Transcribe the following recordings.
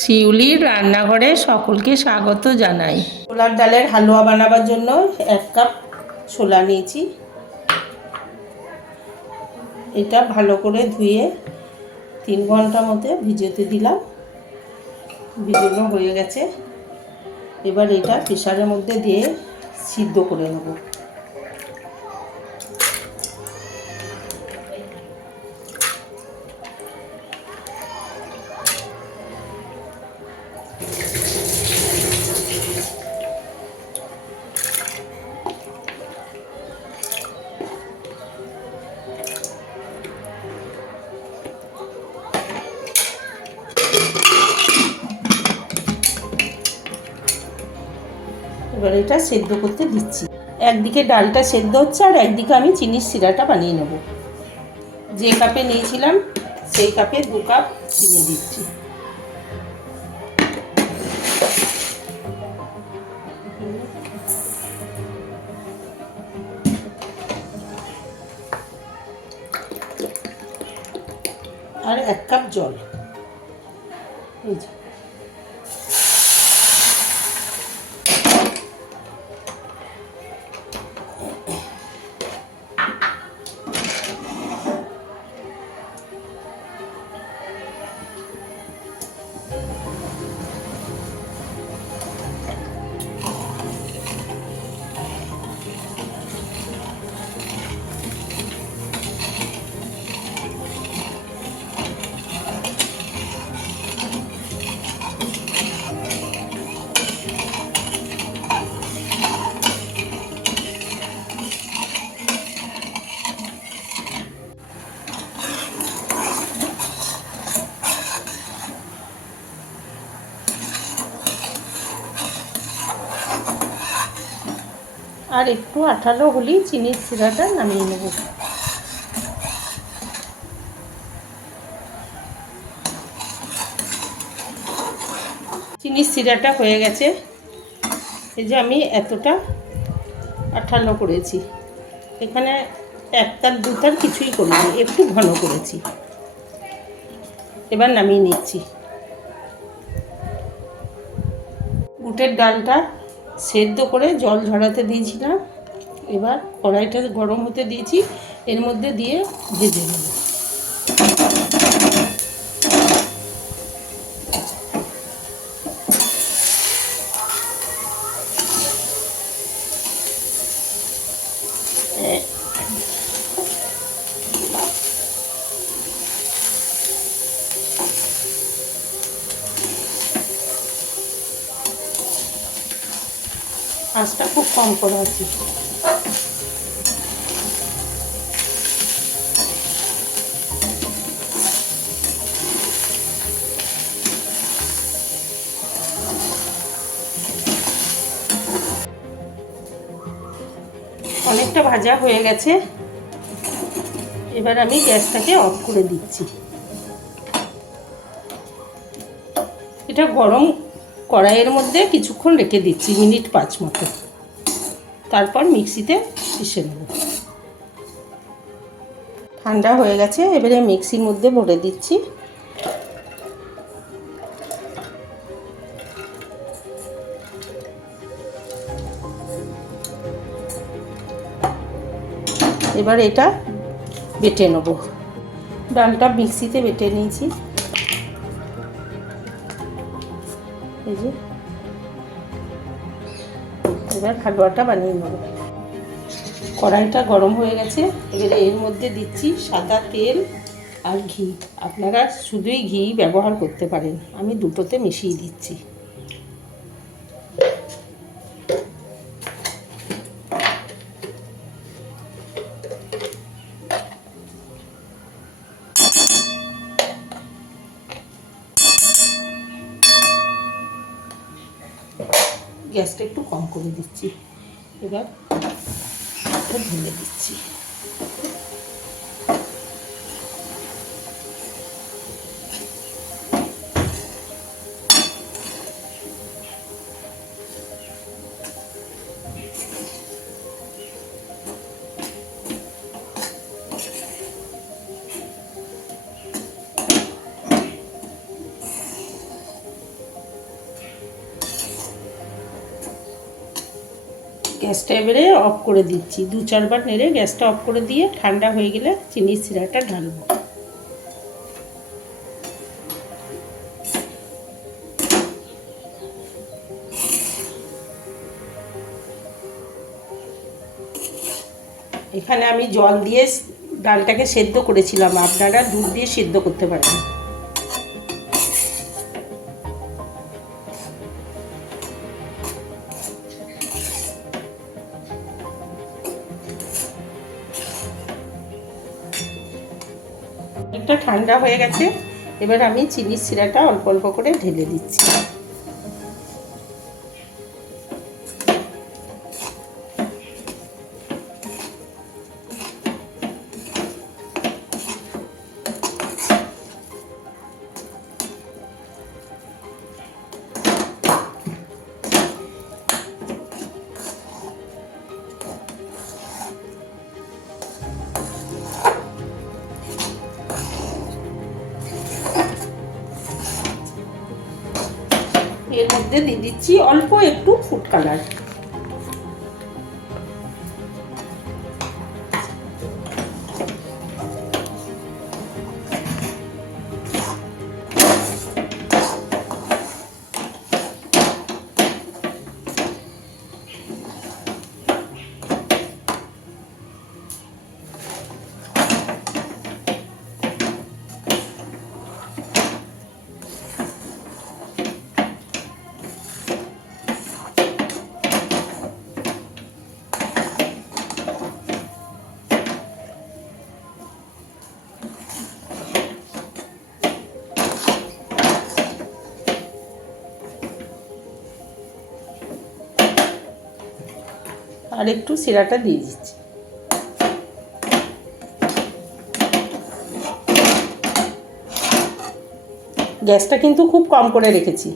শিউলির রান্নাঘরে সকলকে স্বাগত জানাই। ছোলার ডালের হালুয়া বানাবার জন্য 1 কাপ ছোলা নিয়েছি। এটা ভালো করে ধুয়ে 3 ঘন্টা মতো ভিজাতে দিলাম। ভিজানো হয়ে গেছে। এবার এটা প্রেসারের মধ্যে দিয়ে সিদ্ধ করে নেব। এবার এটা সেদ্ধ করতে দিচ্ছি। একদিকে ডালটা সেদ্ধ হচ্ছে আর একদিকে আমি চিনির সিরাটা বানিয়ে নেব। যে কাপে নিয়েছিলাম সেই কাপে 2 কাপ চিনি দিচ্ছি। আর 1 কাপ জল। এই যে আর একটু আঠালো হলেই চিনির সিরাটা নামিয়ে নেব। চিনির সিরাটা হয়ে গেছে। এই যে আমি এতটা আঠালো করেছি। এখানে 1 তার 2 তার কিছুই করিনি, একটু ঘন করেছি। এবার নামিয়ে নিচ্ছি। বুটের ডালটা সেদ্ধ করে জল ঝরাতে দিয়েছিলাম। এবার কড়াইটা গরম হতে দিয়েছি, এর মধ্যে দিয়ে ভেজে নেব। আঁচটা খুব কম করা আছে। অনেকটা ভাজা হয়ে গেছে। এবার আমি গ্যাসটাকে অফ করে দিচ্ছি। এটা গরম কড়াইয়ের মধ্যে কিছুক্ষণ রেখে দিচ্ছি, মিনিট 5 মতো। তারপর মিক্সিতে পিষে নেব। ঠান্ডা হয়ে গেছে, এবারে মিক্সির মধ্যে ভরে দিচ্ছি। এবার এটা বেটে নেব। ডালটা মিক্সিতে বেটে নিয়েছি। এই যে এবার হালুয়াটা বানিয়ে নেব। কড়াইটা গরম হয়ে গেছে। এবারে এর মধ্যে দিচ্ছি সাদা তেল আর ঘি। আপনারা শুধুই ঘি ব্যবহার করতে পারেন, আমি দুটোতে মিশিয়ে দিচ্ছি। গ্যাসটা একটু কম করে দিচ্ছি। এবার ঢেলে দিচ্ছি। গ্যাসটা এবারে অফ করে দিচ্ছি, 2-4 বার নেড়ে গ্যাসটা অফ করে দিয়ে ঠান্ডা হয়ে গেলে চিনির সিরাটা ঢালবো। এখানে আমি জল দিয়ে ডালটাকে সেদ্ধ করেছিলাম, আপনারা দুধ দিয়ে সেদ্ধ করতে পারেন। একটা ঠান্ডা হয়ে গেছে, এবার আমি চিনির সিরাটা অল্প অল্প করে ঢেলে দিচ্ছি। এর মধ্যে দিয়ে দিচ্ছি অল্প একটু ফুড কালার। আর একটু সিরাটা দিয়ে দিচ্ছি। গ্যাসটা কিন্তু খুব কম করে রেখেছি।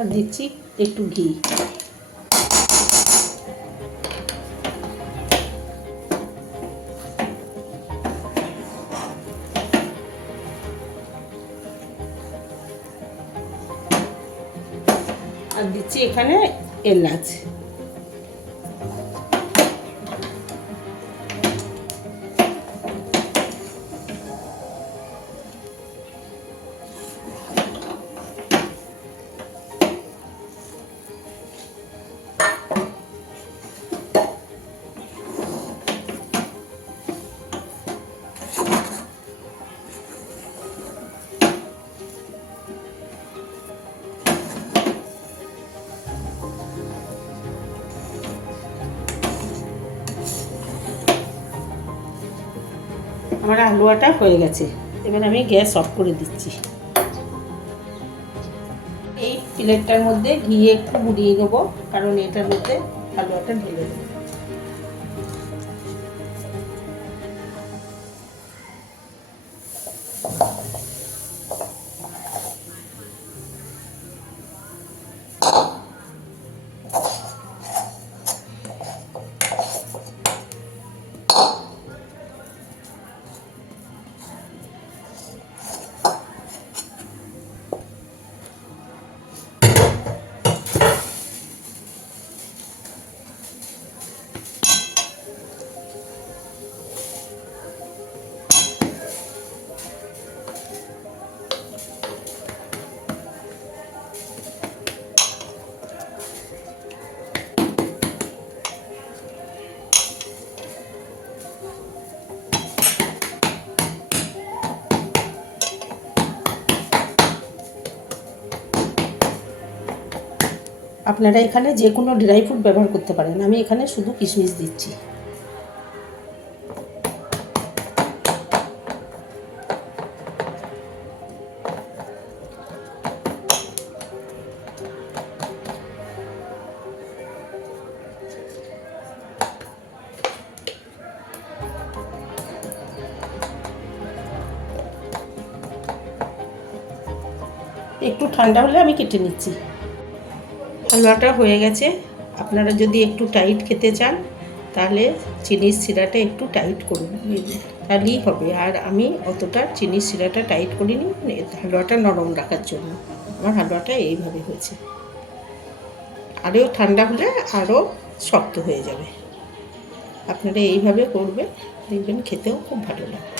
আর দিচ্ছি একটু ঘি। আর দিচ্ছি এখানে এলাচ। আমার হালুয়াটা হয়ে গেছে, এবার আমি গ্যাস অফ করে দিচ্ছি। এই প্লেটটার মধ্যে ঘি একটু বুড়িয়ে নেবো, কারণ এটার মধ্যে হালুয়াটা ঢেলে দেবো। আপনারা এখানে যে কোনো ড্রাই ফ্রুট ব্যবহার করতে পারেন, আমি এখানে শুধু কিশমিশ দিচ্ছি। একটু ঠান্ডা হলে আমি কেটে নিচ্ছি। হালুয়াটা হয়ে গেছে। আপনারা যদি একটু টাইট খেতে চান তাহলে চিনির শিরাটা একটু টাইট করুন, তাহলেই হবে। আর আমি অতটা চিনির শিরাটা টাইট করিনি, হালুয়াটা নরম রাখার জন্য। আমার হালুয়াটা এইভাবে হয়েছে। আরও ঠান্ডা হলে আরও শক্ত হয়ে যাবে। আপনারা এইভাবে করবেন, দেখবেন খেতেও খুব ভালো লাগবে।